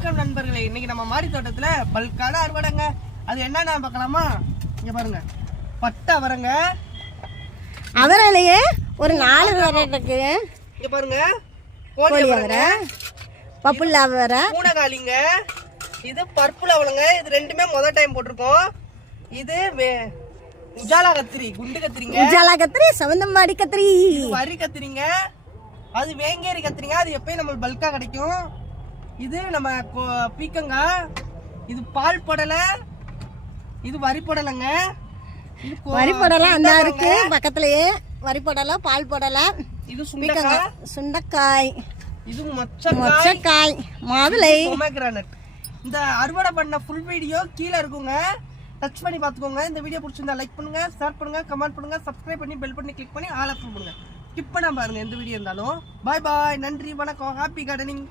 வணக்கம் நண்பர்களே, இன்னைக்கு நம்ம மாடி தோட்டத்துல பல்கான அறுவடைங்க. அது என்னன்னா பார்க்கலாமா? இங்க பாருங்க, பட்டை அவரைங்க. அவரையிலேயே ஒரு 4 வரை இருக்கு. இங்க பாருங்க, கோழி அவரை, பப்புள்ள அவரை, பூனகாலிங்க. இது பர்பிள் அவளைங்க. இது ரெண்டுமே முதல் டைம் போட்டிருக்கோம். இது உஜாலா கத்திரி, குண்டு கத்திரிங்க. உஜாலா கத்திரி, சவந்தமாடி கத்திரி, வரி கத்திரிங்க. அது வேங்கேரி கத்திரிங்க. அது எப்பயும் நம்ம பல்கா கிடைக்கும். இது நம்ம பீக்கங்காய். இது பால் படலை, இது வரி படலைங்க. வரி படலை அந்த இருக்கு பக்கத்துலயே. வரி படலை, பால் படலை. இது சுண்டைக்காய், சுண்டைக்காய். இது மொச்சக்காய், மாதுளை, பொமேகிரானட். இந்த அறுவடை பண்ண ஃபுல் வீடியோ கீழே இருக்குங்க, டச் பண்ணி பார்த்துக்கோங்க. இந்த வீடியோ பிடிச்சிருந்தா லைக் பண்ணுங்க, ஷேர் பண்ணுங்க, கமெண்ட் பண்ணுங்க, சப்ஸ்கிரைப் பண்ணி பெல் பண்ணி கிளிக் பண்ணி ஆல் ஆப்ஷன் பண்ணுங்க. ஸ்கிப் பண்ணாம பாருங்க எந்த வீடியோ இருந்தாலும். பாய் பாய், நன்றி, வணக்கம், ஹாப்பி கார்டனிங்.